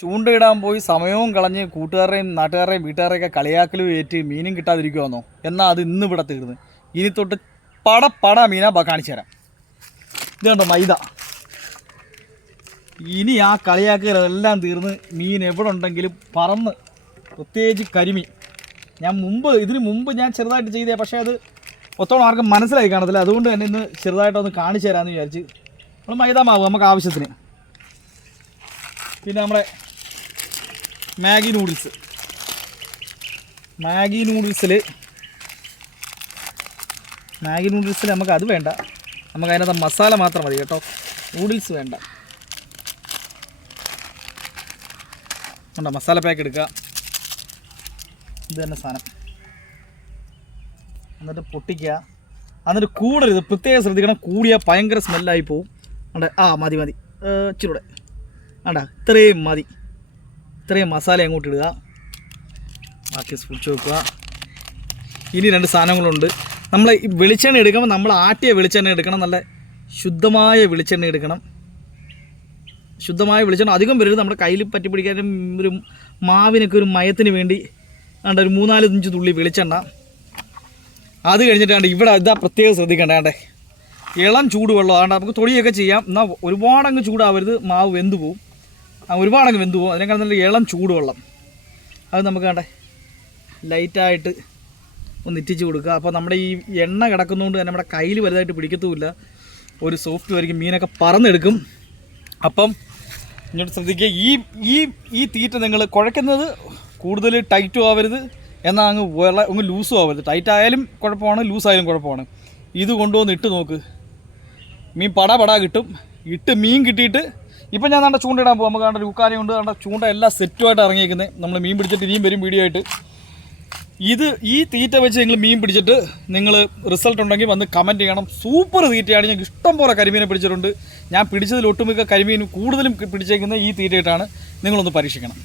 ചൂണ്ടയിടാൻ പോയി സമയവും കളഞ്ഞ് കൂട്ടുകാരുടെയും നാട്ടുകാരുടെയും വീട്ടുകാരെയൊക്കെ കളിയാക്കലും ഏറ്റ് മീനും കിട്ടാതിരിക്കുവാന്നോ? എന്നാൽ അത് ഇന്ന് ഇവിടെ തീർന്ന്. ഇനി തൊട്ട് പട പട മീനാ കാണിച്ചു തരാം. ഇതുണ്ടോ മൈദ. ഇനി ആ കളിയാക്കലെല്ലാം തീർന്ന് മീൻ എവിടെ ഉണ്ടെങ്കിലും പറന്ന് പ്രത്യേകിച്ച് കരിമീൻ. ഞാൻ മുമ്പ് ഇതിന് മുമ്പ് ഞാൻ ചെറുതായിട്ട് ചെയ്തേ പക്ഷേ അത് ഒത്തോളം ആർക്കും മനസ്സിലായി കാണത്തില്ല. അതുകൊണ്ട് തന്നെ ഇന്ന് ചെറുതായിട്ടൊന്ന് കാണിച്ചു തരാമെന്ന് വിചാരിച്ച്. നമ്മൾ മൈദ മാവ് നമുക്ക് ആവശ്യത്തിന്. പിന്നെ നമ്മുടെ മാഗി നൂഡിൽസ്. മാഗി നൂഡിൽസിൽ മാഗി നൂഡിൽസിൽ നമുക്ക് അത് വേണ്ട. നമുക്ക് അതിനകത്ത് മസാല മാത്രം മതി കേട്ടോ. നൂഡിൽസ് വേണ്ട. ഉണ്ടോ മസാല പാക്ക് എടുക്കുക. ഇത് തന്നെ സാധനം. എന്നിട്ട് പൊട്ടിക്കുക. എന്നിട്ട് കൂടരുത്. പ്രത്യേകം ശ്രദ്ധിക്കണം. കൂടിയാൽ ഭയങ്കര സ്മെല്ലായി പോവും. അണ്ട ആ മതി മതി. ഇച്ചിരൂടെ ആണ്ടാ ഇത്രയും മതി. ഇത്രയും മസാല അങ്ങോട്ട് ഇടുക. ബാക്കി സ്പൂച്ച് വെക്കുക ഇനി രണ്ട് സാധനങ്ങളുണ്ട്. നമ്മൾ ഈ വെളിച്ചെണ്ണ എടുക്കുമ്പോൾ നമ്മൾ ആട്ടിയ വെളിച്ചെണ്ണ എടുക്കണം. നല്ല ശുദ്ധമായ വെളിച്ചെണ്ണ എടുക്കണം. ശുദ്ധമായ വെളിച്ചെണ്ണ അധികം വരരുത്. നമ്മുടെ കയ്യിൽ പറ്റി പിടിക്കാനും ഒരു മാവിനൊക്കെ ഒരു മയത്തിന് വേണ്ടി ആണ്ട് ഒരു മൂന്നാൽ ഇഞ്ച് തുള്ളി വെളിച്ചെണ്ണ. അത് കഴിഞ്ഞിട്ട് ഇവിടെ ഇതാ പ്രത്യേകം ശ്രദ്ധിക്കണ്ട. കണ്ടേ ഇളം ചൂടുവെള്ളം. അതുകൊണ്ട് നമുക്ക് തൊടിയൊക്കെ ചെയ്യാം. എന്നാൽ ഒരുപാടങ്ങ് ചൂടാവരുത്. മാവ് വെന്തു പോവും. ഒരുപാടങ്ങ് വെന്തു പോകും. അതിനേക്കാൾ നല്ല ഇളം ചൂടുവെള്ളം. അത് നമുക്ക് വേണ്ടേ ലൈറ്റായിട്ട് ഒന്ന് ഇറ്റിച്ച് കൊടുക്കുക. അപ്പോൾ നമ്മുടെ ഈ എണ്ണ കിടക്കുന്നതുകൊണ്ട് തന്നെ നമ്മുടെ കയ്യിൽ വലുതായിട്ട് പിടിക്കത്തുമില്ല. ഒരു സോഫ്റ്റ് ആയിരിക്കും മീനൊക്കെ പറന്നെടുക്കും. അപ്പം ഇങ്ങോട്ട് ശ്രദ്ധിക്കുക ഈ ഈ ഈ തീറ്റ നിങ്ങൾ കുഴയ്ക്കുന്നത് കൂടുതൽ ടൈറ്റും ആവരുത് എന്നാൽ അങ്ങ് വെള്ള അങ്ങ് ലൂസും ആവരുത്. ടൈറ്റ് ആയാലും കുഴപ്പമാണ് ലൂസായാലും കുഴപ്പമാണ്. ഇത് കൊണ്ടുവന്ന് ഇട്ട് നോക്ക്. മീൻ പടാ പടാ കിട്ടും. ഇട്ട് മീൻ കിട്ടിയിട്ട് ഇപ്പം ഞാൻ നമ്മുടെ ചൂണ്ടയിടാൻ പോകും നമുക്ക് കണ്ട കൊണ്ട് കണ്ട ചൂണ്ട എല്ലാം സെറ്റുമായിട്ട് ഇറങ്ങിയിരിക്കുന്നത് നമ്മൾ മീൻ പിടിച്ചിട്ട് ഇനിയും വരും വീഡിയോ ആയിട്ട്. ഇത് ഈ തീറ്റ വെച്ച് നിങ്ങൾ മീൻ പിടിച്ചിട്ട് നിങ്ങൾ റിസൾട്ട് ഉണ്ടെങ്കിൽ വന്ന് കമന്റ് ചെയ്യണം. സൂപ്പർ തീറ്റയാണ്. ഞങ്ങൾക്ക് ഇഷ്ടം പോലെ കരിമീനെ പിടിച്ചിട്ടുണ്ട്. ഞാൻ പിടിച്ചതിൽ ഒട്ടുമിക്ക കരിമീൻ കൂടുതലും പിടിച്ചേക്കുന്നത് ഈ തീറ്റയായിട്ടാണ് നിങ്ങളൊന്ന് പരീക്ഷിക്കണം.